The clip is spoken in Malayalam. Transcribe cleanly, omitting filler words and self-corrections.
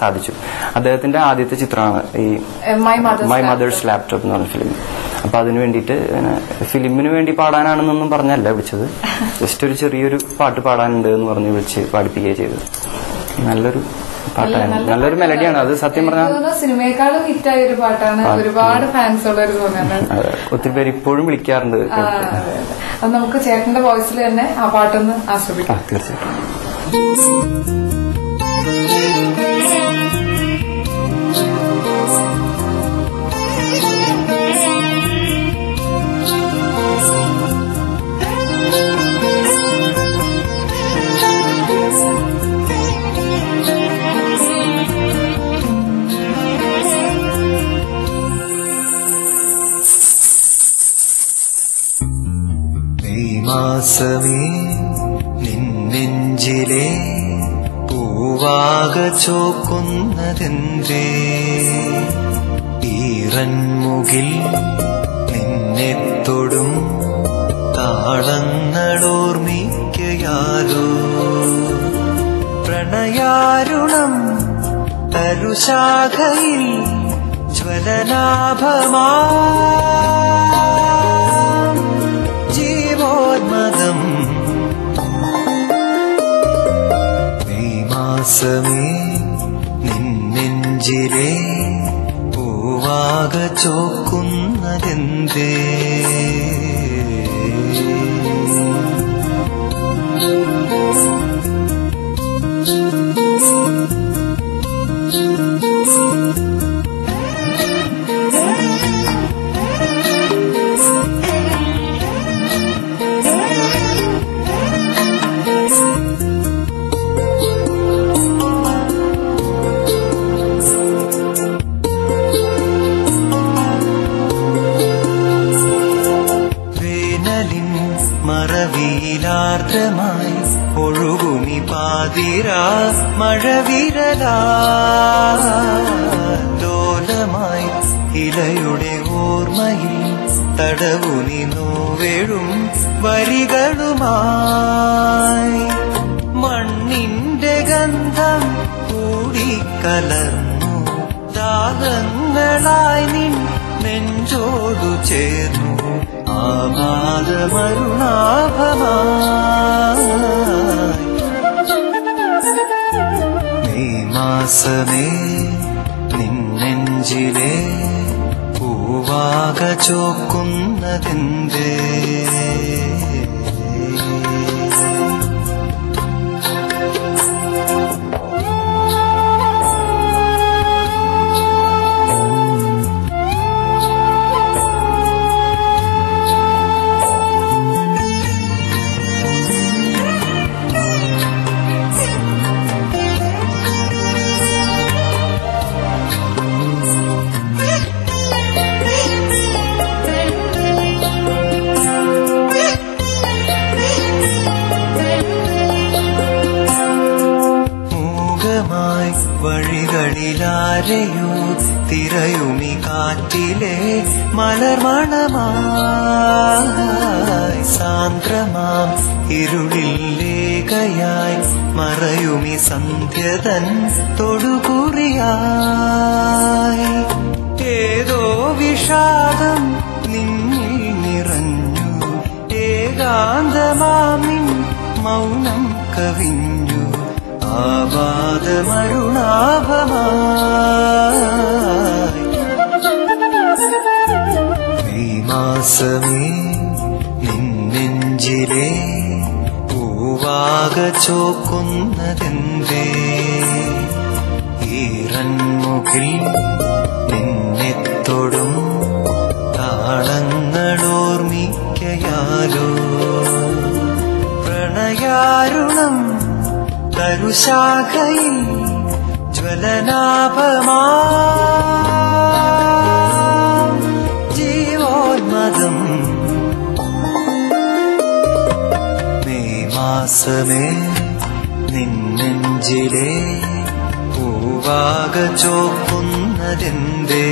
സാധിച്ചു. അദ്ദേഹത്തിന്റെ ആദ്യത്തെ ചിത്രമാണ് ഈ മൈ മദേഴ്സ് ലാപ്ടോപ്പ് എന്ന് പറഞ്ഞ ഫിലിം. അപ്പൊ അതിനു വേണ്ടിയിട്ട് ഫിലിമിന് വേണ്ടി പാടാനാണെന്നൊന്നും പറഞ്ഞല്ല വിളിച്ചത്, ജസ്റ്റ് ഒരു ചെറിയൊരു പാട്ട് പാടാനുണ്ട് എന്ന് പറഞ്ഞ് വിളിച്ച് പാടിപ്പിക്കുകയും ചെയ്തത്. നല്ലൊരു പാട്ടാണ്, നല്ലൊരു മെലഡിയാണ്. അത് സത്യം പറഞ്ഞാൽ സിനിമയെക്കാളും ഹിറ്റായ ഒരു പാട്ടാണ്, ഒരുപാട് ഫാൻസ് ഉള്ള ഒരു സോങ്ങാണ്. ഒത്തിരി പേര് ഇപ്പോഴും വിളിക്കാറുണ്ട്. അത് നമുക്ക് ചേട്ടന്റെ വോയിസിൽ തന്നെ ആ പാട്ടൊന്ന് ആസ്വദിക്കാം. തീർച്ചയായിട്ടും. മാസമേ നിന്നെഞ്ചിലെ പൂവാക ചോക്കുന്നതെന്തേ, ഈറൻമുകിൽ നിന്നെ തൊടും താളങ്ങളോർമ്മിക്കയാലോ, പ്രണയാരുണം തരുശാഖയിൽ ജ്വലനാഭമാ മാസമേ നിന്നെഞ്ചിലെ പൂവാക ചോക്കുന്നതെന്തേ, മറവിയിലാർദ്രമായി ഒഴുകുമി പാതിരാ മഴവിരലോലമായി ഇലയുടെ ഓർമ്മയിൽ തടവുനി നോവേഴും വരികളുമായി, മണ്ണിന്റെ ഗന്ധം കൂടിക്കലർന്നു ദാഹങ്ങളായി നിൻ നെഞ്ചോടു ചേർന്നു ആപാദമരുണാഭമായി. മെയ് മാസമേ നിന്നെഞ്ചിലെ പൂവാക ചോക്കുന്നതെന്തേ, വഴികളിലാരെയോ തിരയുമി കാറ്റിലെ മലർമണമായി, സാന്ദ്രമാം ഇരുളിൽ ലേഖയായി മറയുമി സന്ധ്യതൻ തൊടുകുറിയായി, ഏതോ വിഷാദം നിന്നിൽ നിറഞ്ഞു, ഏകാന്തമാമിൻ മൗനം കവിഞ്ഞു ആപാദമരുണാഭമായി. മെയ് മാസമേ നിന്നെഞ്ചിലെ പൂവാക ചോക്കുന്നതെന്തേ, ഈറൻമുകിൽ നിന്നെ തൊടും താളങ്ങളോർമ്മിക്കയാലോ, പ്രണയാരുണം തരുശാഖയിൽ ജ്വലനാഭമാ ജീവോന്മദം. മെയ് മാസമേ നിന്നെഞ്ചിലെ പൂവാക ചോക്കുന്നതെന്തേ.